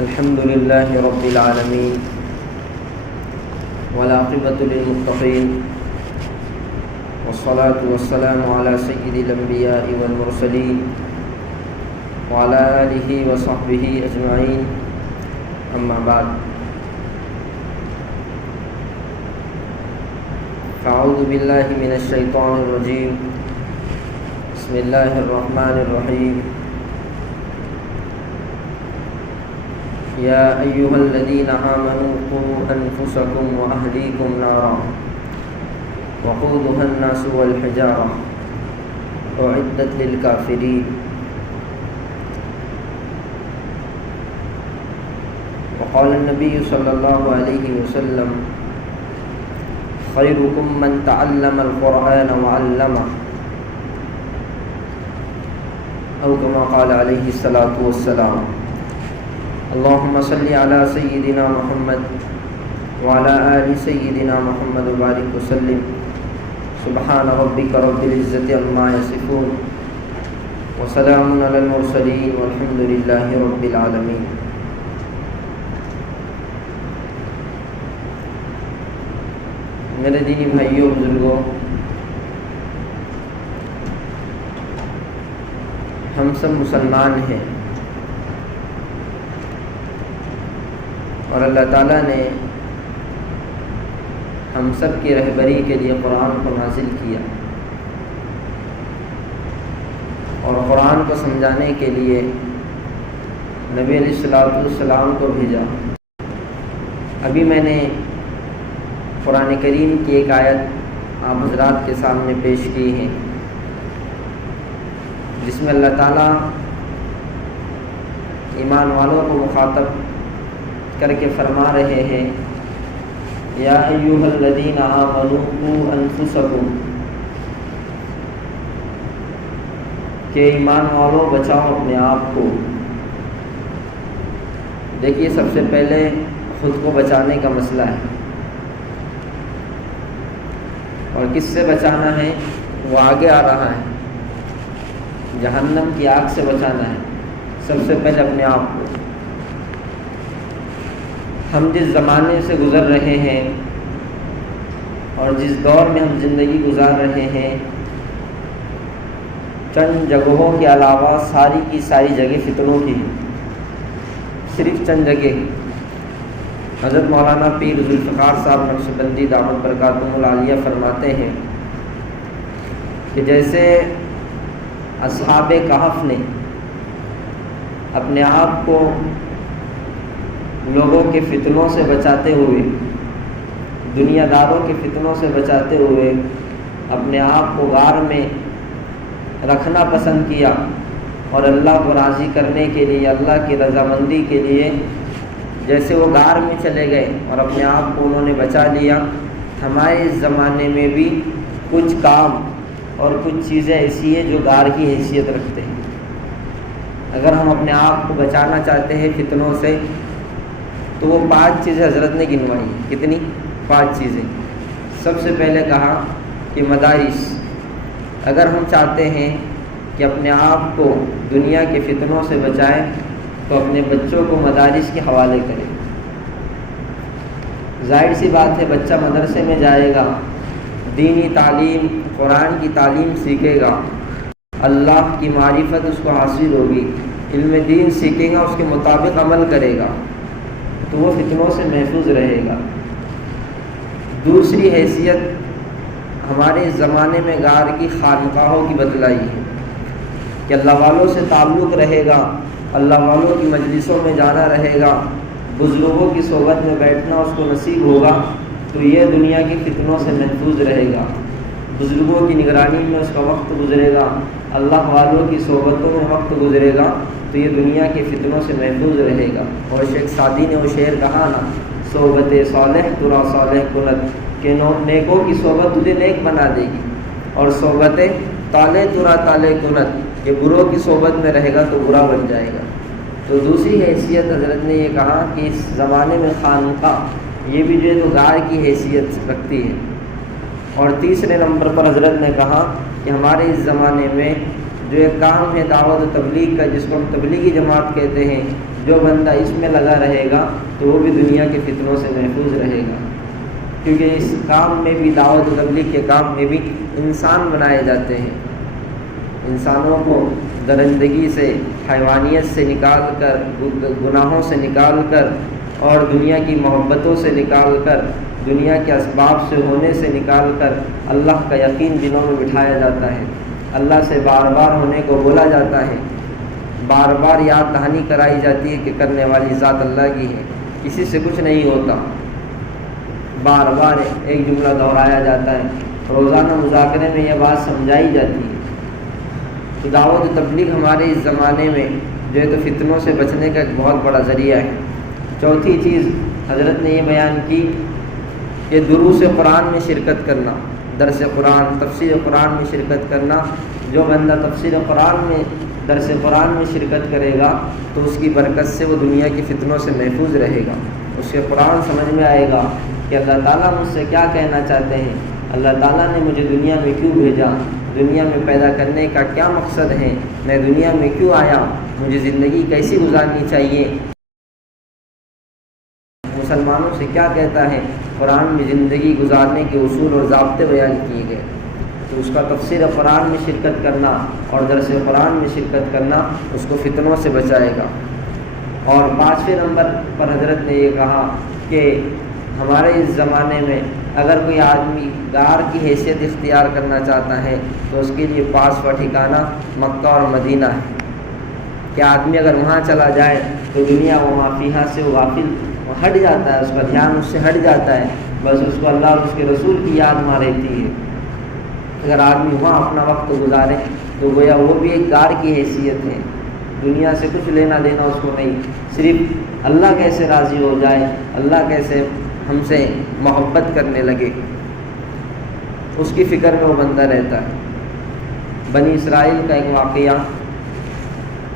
الحمد لله رب العالمين والعاقبة للمتقين والصلاة والسلام على سيد الأنبياء والمرسلين وعلى آله وصحبه أجمعين أما بعد فأعوذ بالله من الشيطان الرجيم بسم الله الرحمن الرحيم يا أيها الذين آمنوا قوا أنفسكم وأهليكم نارا وقودها الناس والحجارة أعدت للكافرين وقال النبي صلى الله عليه وسلم خيركم من تعلم القرآن وعلمه أو كما قال عليه الصلاة والسلام اللهم صل على سيدنا محمد وعلى آل سيدنا محمد وبارك وسلم سبحان ربك رب العزة عما يصفون وسلام على المرسلين والحمد لله رب العالمين. میرے دینی بھائیوں بزرگوں، ہم سب مسلمان ہیں اور اللہ تعالیٰ نے ہم سب کی رہبری کے لیے قرآن کو نازل کیا اور قرآن کو سمجھانے کے لیے نبی علیہ السلام کو بھیجا. ابھی میں نے قرآن کریم کی ایک آیت آپ حضرات کے سامنے پیش کی ہے جس میں اللہ تعالیٰ ایمان والوں کو مخاطب کر کے فرما رہے ہیں یا ایھا الذین آمنوا قوا انفسکم، کہ ایمان والوں بچاؤ اپنے آپ کو. دیکھیے، سب سے پہلے خود کو بچانے کا مسئلہ ہے اور کس سے بچانا ہے وہ آگے آ رہا ہے. جہنم کی آگ سے بچانا ہے. سب سے پہلے اپنے آپ کو. ہم جس زمانے سے گزر رہے ہیں اور جس دور میں ہم زندگی گزار رہے ہیں، چند جگہوں کے علاوہ ساری کی ساری جگہ فتنوں کی ہیں. صرف چند جگہ. حضرت مولانا پیر ذوالفقار صاحب نقشبندی دامت برکاتہم العالیہ فرماتے ہیں کہ جیسے اصحاب کہف نے اپنے آپ کو لوگوں کے فتنوں سے بچاتے ہوئے، دنیا داروں کے فتنوں سے بچاتے ہوئے اپنے آپ کو غار میں رکھنا پسند کیا اور اللہ کو راضی کرنے کے لیے، اللہ کی رضامندی کے لیے جیسے وہ غار میں چلے گئے اور اپنے آپ کو انہوں نے بچا لیا، ہمارے اس زمانے میں بھی کچھ کام اور کچھ چیزیں ایسی ہیں جو غار کی حیثیت رکھتے ہیں. اگر ہم اپنے آپ کو بچانا چاہتے ہیں فتنوں سے تو وہ 5 چیزیں حضرت نے گنوائی. کتنی؟ 5 چیزیں. سب سے پہلے کہا کہ مدارس. اگر ہم چاہتے ہیں کہ اپنے آپ کو دنیا کے فتنوں سے بچائیں تو اپنے بچوں کو مدارس کے حوالے کریں. ظاہر سی بات ہے، بچہ مدرسے میں جائے گا، دینی تعلیم، قرآن کی تعلیم سیکھے گا، اللہ کی معرفت اس کو حاصل ہوگی، علم دین سیکھے گا، اس کے مطابق عمل کرے گا تو وہ فتنوں سے محفوظ رہے گا. دوسری حیثیت ہمارے اس زمانے میں غار کی خانقاہوں کی بتلائی ہے کہ اللہ والوں سے تعلق رہے گا، اللہ والوں کی مجلسوں میں جانا رہے گا، بزرگوں کی صحبت میں بیٹھنا اس کو نصیب ہوگا تو یہ دنیا کی فتنوں سے محفوظ رہے گا. بزرگوں کی نگرانی میں اس کا وقت گزرے گا، اللہ والوں کی صحبتوں میں وقت گزرے گا تو یہ دنیا کے فتنوں سے محفوظ رہے گا. اور شیخ سعدی نے وہ شعر کہا نا، صحبت صالح ترا صالح کنت، کہ نیکوں کی صحبت تجھے نیک بنا دے گی، اور صحبت طالع ترا طالع کنت، کہ بروں کی صحبت میں رہے گا تو برا بن جائے گا. تو دوسری حیثیت حضرت نے یہ کہا کہ اس زمانے میں خانقاہ یہ بھی جو ہے تو غار کی حیثیت رکھتی ہے. اور تیسرے نمبر پر حضرت نے کہا کہ ہمارے اس زمانے میں جو ایک کام ہے دعوت و تبلیغ کا، جس کو ہم تبلیغی جماعت کہتے ہیں، جو بندہ اس میں لگا رہے گا تو وہ بھی دنیا کے فتنوں سے محفوظ رہے گا، کیونکہ اس کام میں بھی، دعوت و تبلیغ کے کام میں بھی انسان بنائے جاتے ہیں۔ انسانوں کو درندگی سے، حیوانیت سے نکال کر، گناہوں سے نکال کر اور دنیا کی محبتوں سے نکال کر، دنیا کے اسباب سے ہونے سے نکال کر اللہ کا یقین دلوں میں بٹھایا جاتا ہے، اللہ سے بار بار ہونے کو بولا جاتا ہے، بار بار یاد دہانی کرائی جاتی ہے کہ کرنے والی ذات اللہ کی ہے، کسی سے کچھ نہیں ہوتا، بار بار ایک جملہ دہرایا جاتا ہے، روزانہ مذاکرے میں یہ بات سمجھائی جاتی ہے۔ تو دعوت و تبلیغ ہمارے اس زمانے میں جو ہے تو فتنوں سے بچنے کا ایک بہت بڑا ذریعہ ہے۔ چوتھی چیز حضرت نے یہ بیان کی کہ دروس قرآن میں شرکت کرنا، درس قرآن، تفسیر قرآن میں شرکت کرنا۔ جو بندہ تفسیر قرآن میں، درس قرآن میں شرکت کرے گا تو اس کی برکت سے وہ دنیا کی فتنوں سے محفوظ رہے گا، اس کے قرآن سمجھ میں آئے گا کہ اللہ تعالیٰ مجھ سے کیا کہنا چاہتے ہیں، اللہ تعالیٰ نے مجھے دنیا میں کیوں بھیجا، دنیا میں پیدا کرنے کا کیا مقصد ہے، میں دنیا میں کیوں آیا، مجھے زندگی کیسی گزارنی چاہیے، مسلمانوں سے کیا کہتا ہے، قرآن میں زندگی گزارنے کے اصول اور ضابطے بیان کیے گئے۔ تو اس کا تفسیر قرآن میں شرکت کرنا اور درس قرآن میں شرکت کرنا اس کو فتنوں سے بچائے گا۔ اور 5ویں نمبر پر حضرت نے یہ کہا کہ ہمارے اس زمانے میں اگر کوئی آدمی غار کی حیثیت اختیار کرنا چاہتا ہے تو اس کے لیے پاس و ٹھکانہ مکہ اور مدینہ ہے، کہ آدمی اگر وہاں چلا جائے تو دنیا و ما فیہا سے وہ غافل ہٹ جاتا ہے، اس کا دھیان اس سے ہٹ جاتا ہے، بس اس کو اللہ اور اس کے رسول کی یاد وہاں رہتی ہے۔ اگر آدمی وہاں اپنا وقت گزارے تو گویا وہ بھی ایک غار کی حیثیت ہے، دنیا سے کچھ لینا دینا اس کو نہیں، صرف اللہ کیسے راضی ہو جائے، اللہ کیسے ہم سے محبت کرنے لگے، اس کی فکر میں وہ بندہ رہتا ہے۔ بنی اسرائیل کا ایک واقعہ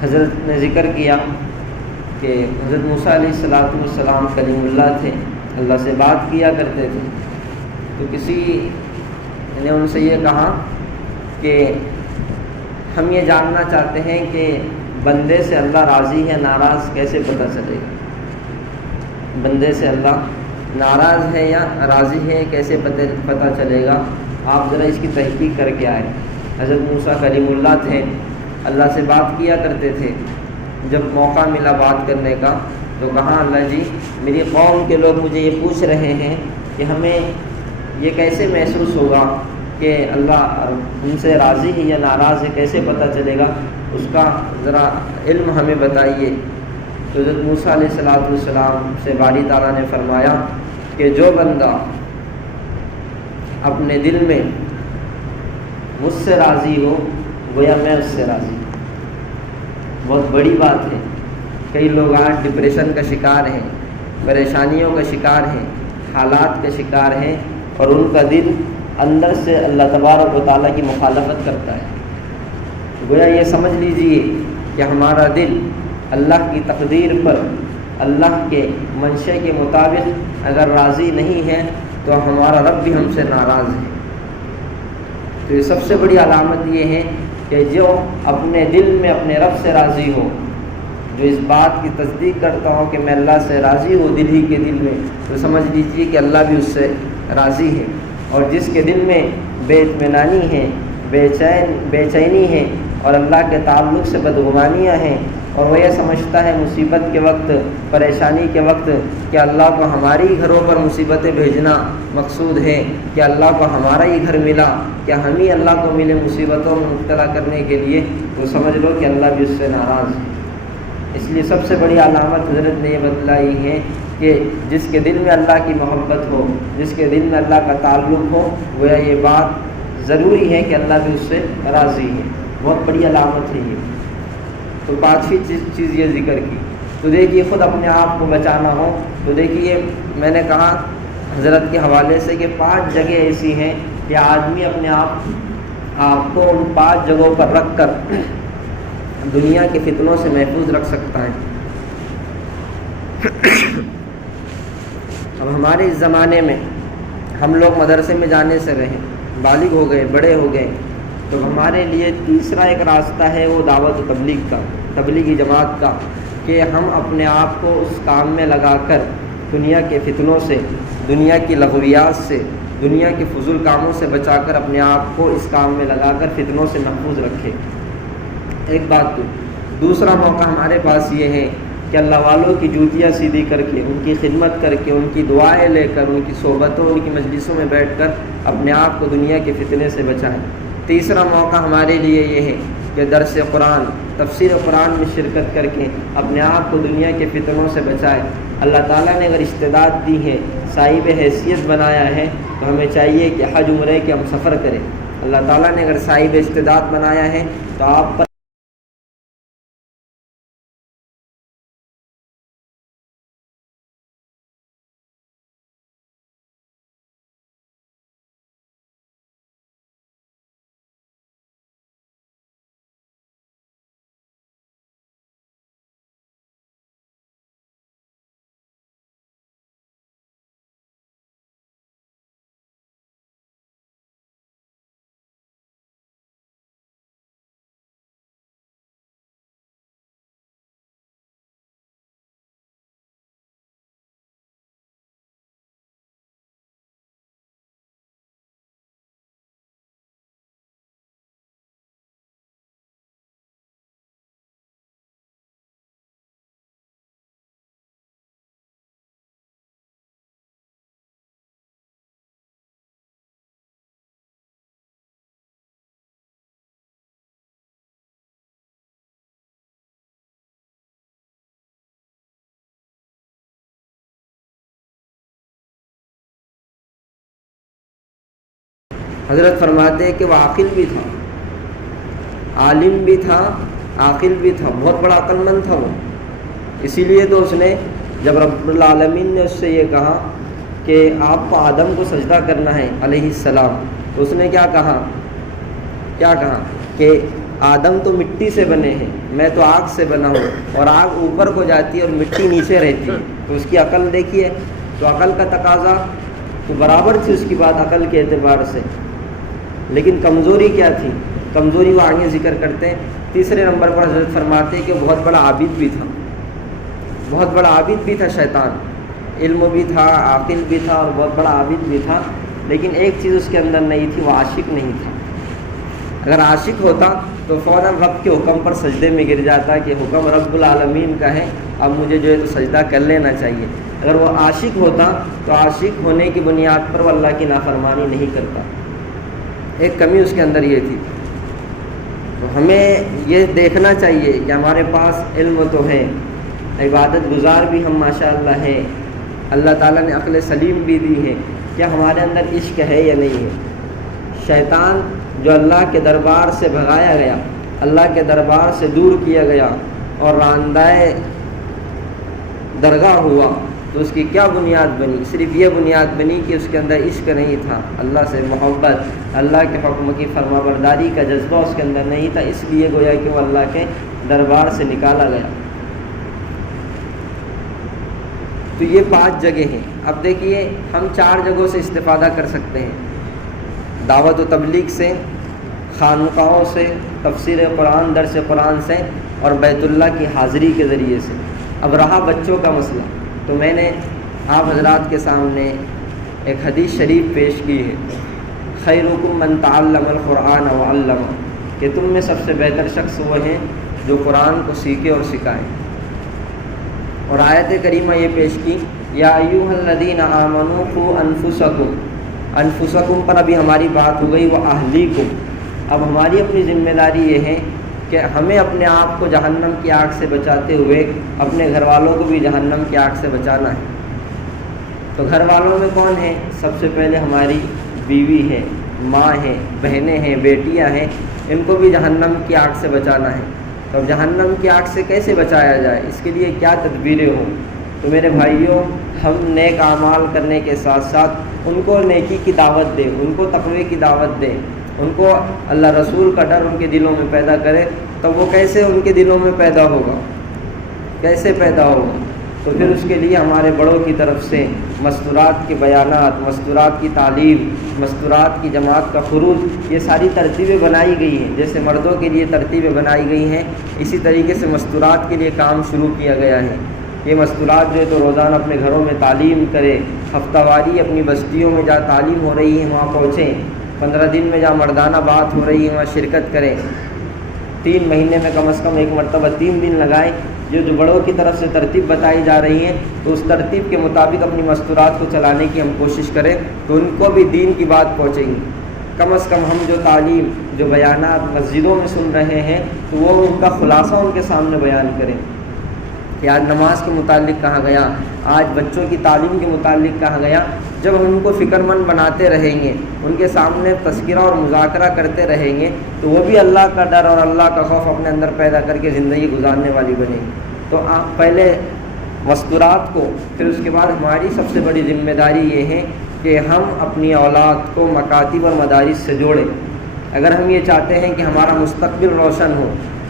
حضرت نے ذکر کیا کہ حضرت موسیٰ علیہ السلام کلیم اللہ تھے، اللہ سے بات کیا کرتے تھے، تو کسی نے ان سے یہ کہا کہ ہم یہ جاننا چاہتے ہیں کہ بندے سے اللہ راضی ہے ناراض کیسے پتہ چلے گا، بندے سے اللہ ناراض ہے یا راضی ہے کیسے پتہ چلے گا، آپ ذرا اس کی تحقیق کر کے آئے۔ حضرت موسیٰ کلیم اللہ تھے، اللہ سے بات کیا کرتے تھے، جب موقع ملا بات کرنے کا تو کہا اللہ جی میری قوم کے لوگ مجھے یہ پوچھ رہے ہیں کہ ہمیں یہ کیسے محسوس ہوگا کہ اللہ ان سے راضی ہے یا ناراض ہے، کیسے پتہ چلے گا، اس کا ذرا علم ہمیں بتائیے۔ تو حضرت موسیٰ علیہ السلام سے باری تعالیٰ نے فرمایا کہ جو بندہ اپنے دل میں مجھ سے راضی ہو گویا میں اس سے راضی ہوں۔ بہت بڑی بات ہے، کئی لوگ آج ڈپریشن کا شکار ہیں، پریشانیوں کا شکار ہیں، حالات کا شکار ہیں، اور ان کا دل اندر سے اللہ تبارک و تعالیٰ کی مخالفت کرتا ہے۔ گویا یہ سمجھ لیجئے کہ ہمارا دل اللہ کی تقدیر پر، اللہ کے منشے کے مطابق اگر راضی نہیں ہے تو ہمارا رب بھی ہم سے ناراض ہے۔ تو یہ سب سے بڑی علامت یہ ہے کہ جو اپنے دل میں اپنے رب سے راضی ہو، جو اس بات کی تصدیق کرتا ہو کہ میں اللہ سے راضی ہوں دل ہی کے دل میں، تو سمجھ لیجیے کہ اللہ بھی اس سے راضی ہے۔ اور جس کے دل میں بے اطمینانی ہے، بے چینی ہے اور اللہ کے تعلق سے بدگمانیاں ہیں، اور وہ یہ سمجھتا ہے مصیبت کے وقت، پریشانی کے وقت کہ اللہ کو ہماری گھروں پر مصیبتیں بھیجنا مقصود ہے، کہ اللہ کو ہمارا ہی گھر ملا، کہ ہم ہی اللہ کو ملے مصیبتوں میں مبتلا کرنے کے لیے، تو سمجھ لو کہ اللہ بھی اس سے ناراض ہے۔ اس لیے سب سے بڑی علامت حضرت نے یہ بتلائی ہے کہ جس کے دل میں اللہ کی محبت ہو، جس کے دل میں اللہ کا تعلق ہو، گویا یہ بات ضروری ہے کہ اللہ بھی اس سے راضی ہے۔ بہت بڑی علامت ہے یہ۔ تو 5ویں چیز یہ ذکر کی۔ تو دیکھیے خود اپنے آپ کو بچانا ہو تو دیکھیے میں نے کہا حضرت کے حوالے سے کہ 5 جگہ ایسی ہیں کہ آدمی اپنے آپ کو ان 5 جگہوں پر رکھ کر دنیا کے فتنوں سے محفوظ رکھ سکتا ہے۔ اب ہمارے اس زمانے میں ہم لوگ مدرسے میں جانے سے رہے، بالغ ہو گئے، بڑے ہو گئے، تو ہمارے لیے تیسرا ایک راستہ ہے وہ دعوت و تبلیغ کا، تبلیغی جماعت کا، کہ ہم اپنے آپ کو اس کام میں لگا کر دنیا کے فتنوں سے، دنیا کی لغویات سے، دنیا کے فضول کاموں سے بچا کر اپنے آپ کو اس کام میں لگا کر فتنوں سے محفوظ رکھے۔ ایک بات تو دوسرا موقع ہمارے پاس یہ ہے کہ اللہ والوں کی جوتیاں سیدھی کر کے، ان کی خدمت کر کے، ان کی دعائیں لے کر، ان کی صحبتوں، ان کی مجلسوں میں بیٹھ کر اپنے آپ کو دنیا کے فتنے سے بچائیں۔ تیسرا موقع ہمارے لیے یہ ہے کہ درس قرآن، تفسیر قرآن میں شرکت کر کے اپنے آپ کو دنیا کے فتنوں سے بچائے۔ اللہ تعالیٰ نے اگر استعداد دی ہے، صاحب حیثیت بنایا ہے، تو ہمیں چاہیے کہ حج عمرے کے ہم سفر کریں۔ اللہ تعالیٰ نے اگر صاحب استعداد بنایا ہے تو آپ پر حضرت فرماتے ہیں کہ وہ عاقل بھی تھا، عالم بھی تھا، عاقل بھی تھا، بہت بڑا عقل مند تھا وہ۔ اسی لیے تو اس نے جب رب العالمین نے اس سے یہ کہا کہ آپ کو آدم کو سجدہ کرنا ہے علیہ السلام، تو اس نے کیا کہا کہ آدم تو مٹی سے بنے ہیں، میں تو آگ سے بنا ہوں، اور آگ اوپر کو جاتی ہے اور مٹی نیچے رہتی ہے۔ تو اس کی عقل دیکھیے، تو عقل کا تقاضا تو برابر تھی اس کی بات عقل کے اعتبار سے، لیکن کمزوری کیا تھی؟ کمزوری وہ آگے ذکر کرتے ہیں۔ تیسرے نمبر پر حضرت فرماتے ہیں کہ وہ بہت بڑا عابد بھی تھا، بہت بڑا عابد بھی تھا شیطان، علم بھی تھا، عاقل بھی تھا اور بہت بڑا عابد بھی تھا، لیکن ایک چیز اس کے اندر نہیں تھی، وہ عاشق نہیں تھا۔ اگر عاشق ہوتا تو فوراً رب کے حکم پر سجدے میں گر جاتا کہ حکم رب العالمین کا ہے، اب مجھے جو ہے تو سجدہ کر لینا چاہیے۔ اگر وہ عاشق ہوتا تو عاشق ہونے کی بنیاد پر وہ اللہ کی نافرمانی نہیں کرتا۔ ایک کمی اس کے اندر یہ تھی۔ تو ہمیں یہ دیکھنا چاہیے کہ ہمارے پاس علم تو ہے، عبادت گزار بھی ہم ماشاءاللہ ہیں، اللہ تعالیٰ نے عقل سلیم بھی دی ہے، کیا ہمارے اندر عشق ہے یا نہیں ہے؟ شیطان جو اللہ کے دربار سے بھگایا گیا، اللہ کے دربار سے دور کیا گیا اور راندائے درگاہ ہوا، تو اس کی کیا بنیاد بنی؟ صرف یہ بنیاد بنی کہ اس کے اندر عشق نہیں تھا، اللہ سے محبت، اللہ کے حکم کی فرما برداری کا جذبہ اس کے اندر نہیں تھا، اس لیے گویا کہ وہ اللہ کے دربار سے نکالا گیا۔ تو یہ 5 جگہ ہیں۔ اب دیکھیے ہم 4 جگہوں سے استفادہ کر سکتے ہیں، دعوت و تبلیغ سے، خانقاہوں سے، تفسیر قرآن، درس قرآن سے، اور بیت اللہ کی حاضری کے ذریعے سے۔ اب رہا بچوں کا مسئلہ، تو میں نے آپ حضرات کے سامنے ایک حدیث شریف پیش کی ہے، خیرکم من تعلم القرآن وعلمہ، کہ تم میں سب سے بہتر شخص وہ ہیں جو قرآن کو سیکھے اور سکھائے۔ اور آیت کریمہ یہ پیش کی، یا ایھا الذین آمنوا قوا انفسکم، انفسکم پر ابھی ہماری بات ہو گئی، وہ اہلیکم۔ اب ہماری اپنی ذمہ داری یہ ہے کہ ہمیں اپنے آپ کو جہنم کی آگ سے بچاتے ہوئے اپنے گھر والوں کو بھی جہنم کی آگ سے بچانا ہے۔ تو گھر والوں میں کون ہیں؟ سب سے پہلے ہماری بیوی ہے، ماں ہے، بہنیں ہیں، بیٹیاں ہیں، ان کو بھی جہنم کی آگ سے بچانا ہے۔ تو جہنم کی آگ سے کیسے بچایا جائے، اس کے لیے کیا تدبیریں ہوں؟ تو میرے بھائیوں، ہم نیک اعمال کرنے کے ساتھ ساتھ ان کو نیکی کی دعوت دیں، ان کو تقوی کی دعوت دیں، ان کو اللہ رسول کا ڈر ان کے دلوں میں پیدا کرے۔ تو وہ کیسے ان کے دلوں میں پیدا ہوگا؟ کیسے پیدا ہوگا؟ تو پھر اس کے لیے ہمارے بڑوں کی طرف سے مستورات کے بیانات، مستورات کی تعلیم، مستورات کی جماعت کا خروج، یہ ساری ترتیبیں بنائی گئی ہیں۔ جیسے مردوں کے لیے ترتیبیں بنائی گئی ہیں، اسی طریقے سے مستورات کے لیے کام شروع کیا گیا ہے۔ یہ مستورات جو ہے تو روزانہ اپنے گھروں میں تعلیم کرے، ہفتہ واری اپنی بستیوں میں جہاں تعلیم ہو رہی ہے وہاں پہنچیں، 15 دن میں جہاں مردانہ بات ہو رہی ہے وہاں شرکت کریں، 3 مہینے میں کم از کم ایک مرتبہ 3 دن لگائیں۔ جو بڑوں کی طرف سے ترتیب بتائی جا رہی ہے تو اس ترتیب کے مطابق اپنی مستورات کو چلانے کی ہم کوشش کریں تو ان کو بھی دین کی بات پہنچے گی۔ کم از کم ہم جو تعلیم، جو بیانات مسجدوں میں سن رہے ہیں تو وہ ان کا خلاصہ ان کے سامنے بیان کریں کہ آج نماز کے متعلق کہا گیا، آج بچوں کی تعلیم کے متعلق کہا گیا۔ جب ہم ان کو فکر مند بناتے رہیں گے، ان کے سامنے تذکرہ اور مذاکرہ کرتے رہیں گے تو وہ بھی اللہ کا ڈر اور اللہ کا خوف اپنے اندر پیدا کر کے زندگی گزارنے والی بنے گی۔ تو آپ پہلے مستورات کو، پھر اس کے بعد ہماری سب سے بڑی ذمہ داری یہ ہے کہ ہم اپنی اولاد کو مکاتب اور مدارس سے جوڑیں۔ اگر ہم یہ چاہتے ہیں کہ ہمارا مستقبل روشن ہو،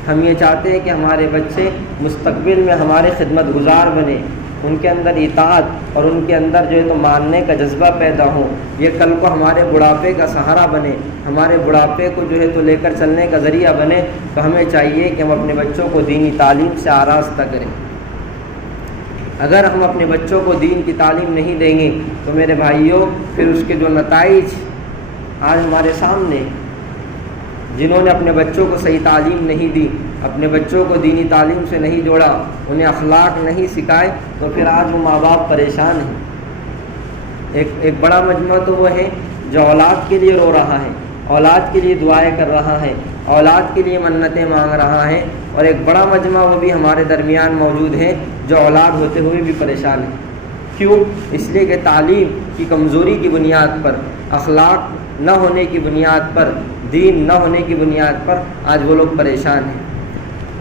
ہم یہ چاہتے ہیں کہ ہمارے بچے مستقبل میں ہمارے خدمت گزار بنے، ان کے اندر اطاعت اور ان کے اندر جو ہے تو ماننے کا جذبہ پیدا ہو، یہ کل کو ہمارے بڑھاپے کا سہارا بنے، ہمارے بڑھاپے کو جو ہے تو لے کر چلنے کا ذریعہ بنے، تو ہمیں چاہیے کہ ہم اپنے بچوں کو دینی تعلیم سے آراستہ کریں۔ اگر ہم اپنے بچوں کو دین کی تعلیم نہیں دیں گے تو میرے بھائیوں پھر اس کے جو نتائج آج ہمارے سامنے، جنہوں نے اپنے بچوں کو صحیح تعلیم نہیں دی، اپنے بچوں کو دینی تعلیم سے نہیں جوڑا، انہیں اخلاق نہیں سکھائے، تو پھر آج وہ ماں باپ پریشان ہیں۔ ایک بڑا مجمع تو وہ ہے جو اولاد کے لیے رو رہا ہے، اولاد کے لیے دعائیں کر رہا ہے، اولاد کے لیے منتیں مانگ رہا ہے، اور ایک بڑا مجمع وہ بھی ہمارے درمیان موجود ہے جو اولاد ہوتے ہوئے بھی پریشان ہے۔ کیوں؟ اس لیے کہ تعلیم کی کمزوری کی بنیاد پر، اخلاق نہ ہونے کی بنیاد پر، دین نہ ہونے کی بنیاد پر آج وہ لوگ پریشان ہیں۔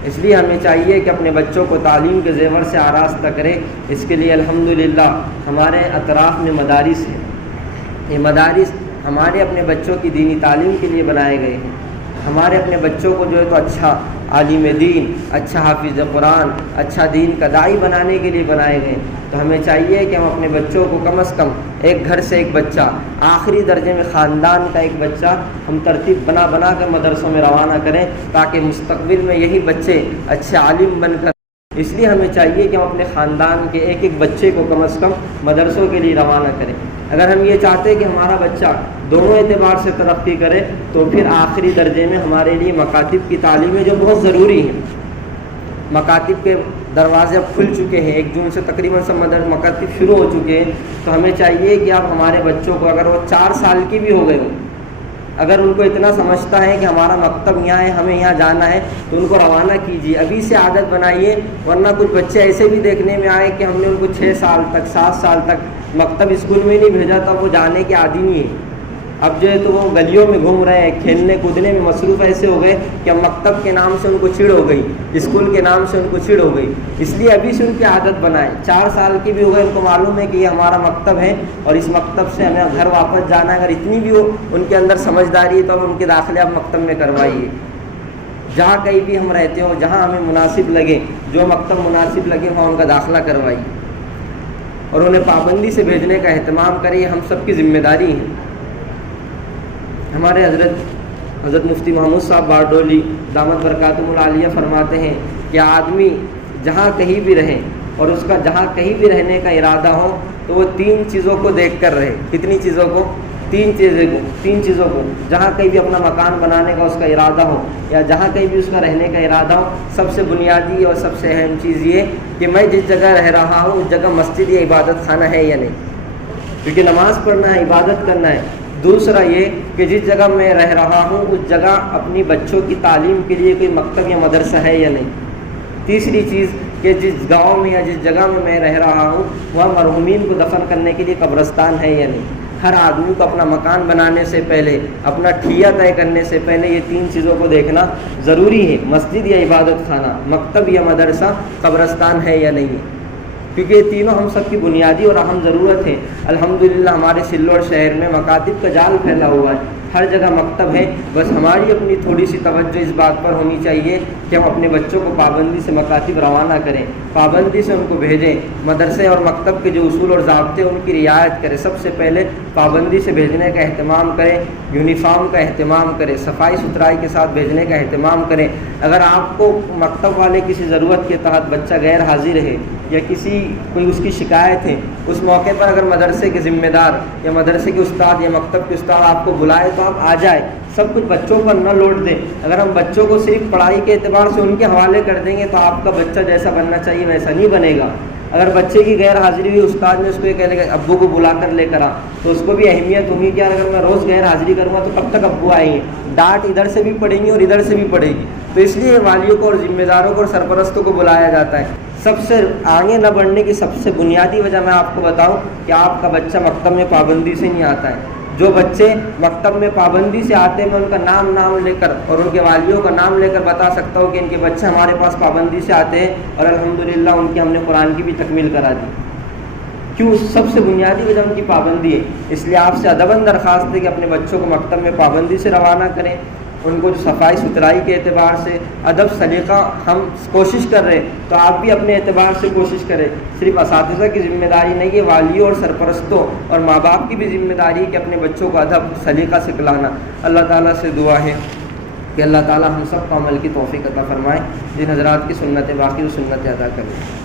اس لیے ہمیں چاہیے کہ اپنے بچوں کو تعلیم کے زیور سے آراستہ کریں۔ اس کے لیے الحمدللہ ہمارے اطراف میں مدارس ہیں، یہ مدارس ہمارے اپنے بچوں کی دینی تعلیم کے لیے بنائے گئے ہیں، ہمارے اپنے بچوں کو جو ہے تو اچھا عالم دین، اچھا حافظ قرآن، اچھا دین کا داعی بنانے کے لیے بنائے گئے۔ تو ہمیں چاہیے کہ ہم اپنے بچوں کو کم از کم ایک گھر سے ایک بچہ، آخری درجے میں خاندان کا ایک بچہ ہم ترتیب بنا بنا کر مدرسوں میں روانہ کریں، تاکہ مستقبل میں یہی بچے اچھے عالم بن کر، اس لیے ہمیں چاہیے کہ ہم اپنے خاندان کے ایک ایک بچے کو کم از کم مدرسوں کے لیے روانہ کریں۔ اگر ہم یہ چاہتے ہیں کہ ہمارا بچہ دونوں اعتبار سے ترقی کرے تو پھر آخری درجے میں ہمارے لیے مکاتب کی تعلیم ہے جو بہت ضروری ہے۔ مکاتب کے دروازے اب کھل چکے ہیں، 1 جون سے تقریباً سب مکاتب شروع ہو چکے ہیں، تو ہمیں چاہیے کہ آپ ہمارے بچوں کو، اگر وہ 4 سال کی بھی ہو گئے ہوں، اگر ان کو اتنا سمجھتا ہے کہ ہمارا مکتب یہاں ہے، ہمیں یہاں جانا ہے، تو ان کو روانہ کیجیے، ابھی سے عادت بنائیے، ورنہ کچھ بچے ایسے بھی دیکھنے میں آئے کہ ہم نے ان کو 6 سال تک، 7 سال تک مکتب اسکول میں نہیں بھیجا تھا، وہ جانے کے عادی نہیں ہے۔ اب جو ہے تو وہ گلیوں میں گھوم رہے ہیں، کھیلنے کودنے میں مصروف ایسے ہو گئے کہ اب مکتب کے نام سے ان کو چڑ ہو گئی، اسکول کے نام سے ان کو چڑ ہو گئی۔ اس لیے ابھی سے ان کی عادت بنائیں، 4 سال کی بھی ہو گئے، ان کو معلوم ہے کہ یہ ہمارا مکتب ہے اور اس مکتب سے ہمیں گھر واپس جانا ہے، اگر اتنی بھی ان کے اندر سمجھداری ہے تو ان کے داخلے آپ مکتب میں کروائیے۔ جہاں کہیں بھی ہم رہتے ہو، جہاں ہمیں مناسب لگے، جو مکتب مناسب لگے وہاں ان کا داخلہ کروائیے، اور انہیں پابندی سے بھیجنے کا اہتمام کریں، یہ ہم سب کی ذمہ داری ہے۔ ہمارے حضرت مفتی محمود صاحب باردولی دامت برکاتہم العالیہ فرماتے ہیں کہ آدمی جہاں کہیں بھی رہے اور اس کا جہاں کہیں بھی رہنے کا ارادہ ہو تو وہ 3 چیزوں کو دیکھ کر رہے۔ کتنی چیزوں کو؟ 3 چیزوں کو جہاں کہیں بھی اپنا مکان بنانے کا اس کا ارادہ ہو یا جہاں کہیں بھی اس کا رہنے کا ارادہ ہو، سب سے بنیادی اور سب سے اہم چیز یہ کہ میں جس جگہ رہ رہا ہوں اس جگہ مسجد یا عبادت خانہ ہے یا نہیں، کیونکہ نماز پڑھنا ہے، عبادت کرنا ہے۔ دوسرا یہ کہ جس جگہ میں رہ رہا ہوں اس جگہ اپنی بچوں کی تعلیم کے لیے کوئی مکتب یا مدرسہ ہے یا نہیں۔ تیسری چیز کہ جس گاؤں میں یا جس جگہ میں رہ رہا ہوں وہاں مرحومین کو دفن کرنے کے لیے قبرستان ہے یا نہیں۔ ہر آدمی کو اپنا مکان بنانے سے پہلے، اپنا ٹھیا طے کرنے سے پہلے یہ 3 چیزوں کو دیکھنا ضروری ہے، مسجد یا عبادت خانہ، مکتب یا مدرسہ، قبرستان ہے یا نہیں ہے، کیونکہ یہ تینوں ہم سب کی بنیادی اور اہم ضرورت ہے۔ الحمدللہ ہمارے سلوڑ شہر میں مکاتب کا جال پھیلا ہوا ہے، ہر جگہ مکتب ہے، بس ہماری اپنی تھوڑی سی توجہ اس بات پر ہونی چاہیے کہ ہم اپنے بچوں کو پابندی سے مکاتب روانہ کریں، پابندی سے ان کو بھیجیں، مدرسے اور مکتب کے جو اصول اور ضابطے ان کی رعایت کریں، سب سے پہلے پابندی سے بھیجنے کا اہتمام کریں، یونیفارم کا اہتمام کریں، صفائی ستھرائی کے ساتھ بھیجنے کا اہتمام کریں۔ اگر آپ کو مکتب والے کسی ضرورت کے تحت بچہ غیر حاضر ہے یا کوئی اس کی شکایت ہے، اس موقع پر اگر مدرسے کے ذمہ دار یا مدرسے کے استاد یا مکتب کے استاد آپ کو بلائے تو آپ آ جائیں، سب کچھ بچوں پر نہ لوٹ دیں۔ اگر ہم بچوں کو صرف پڑھائی کے اعتبار سے ان کے حوالے کر دیں گے تو آپ کا بچہ جیسا بننا چاہیے ویسا نہیں بنے گا۔ اگر بچے کی غیر حاضری ہوئی، استاد نے اس کو یہ کہہ لگا ابو کو بلا کر لے کر آ، تو اس کو بھی اہمیت ہوگی کہ اگر میں روز غیر حاضری کروں گا تو کب تک ابو آئیں گے، ڈانٹ ادھر سے بھی پڑیں گی اور ادھر سے بھی پڑے گی۔ تو اس لیے والیوں کو اور ذمہ داروں کو اور سرپرستوں کو بلایا جاتا ہے۔ سب سے آگے نہ بڑھنے کی سب سے بنیادی وجہ میں آپ کو بتاؤں کہ آپ کا بچہ مکتب میں پابندی سے نہیں آتا ہے۔ جو بچے مکتب میں پابندی سے آتے ہیں، میں ان کا نام لے کر اور ان کے والیوں کا نام لے کر بتا سکتا ہوں کہ ان کے بچے ہمارے پاس پابندی سے آتے ہیں اور الحمدللہ ان کی ہم نے قرآن کی بھی تکمیل کرا دی۔ کیوں؟ سب سے بنیادی وجہ ان کی پابندی ہے۔ اس لیے آپ سے ادباً درخواست ہے کہ اپنے بچوں کو مکتب میں پابندی سے روانہ کریں، ان کو جو صفائی ستھرائی کے اعتبار سے ادب سلیقہ ہم کوشش کر رہے ہیں تو آپ بھی اپنے اعتبار سے کوشش کریں۔ صرف اساتذہ کی ذمہ داری نہیں ہے، والیوں اور سرپرستوں اور ماں باپ کی بھی ذمہ داری ہے کہ اپنے بچوں کو ادب سلیقہ سکھلانا۔ اللہ تعالیٰ سے دعا ہے کہ اللہ تعالیٰ ہم سب کو عمل کی توفیق عطا فرمائے، جن حضرات کی سنت باقی وہ سنت ادا کریں۔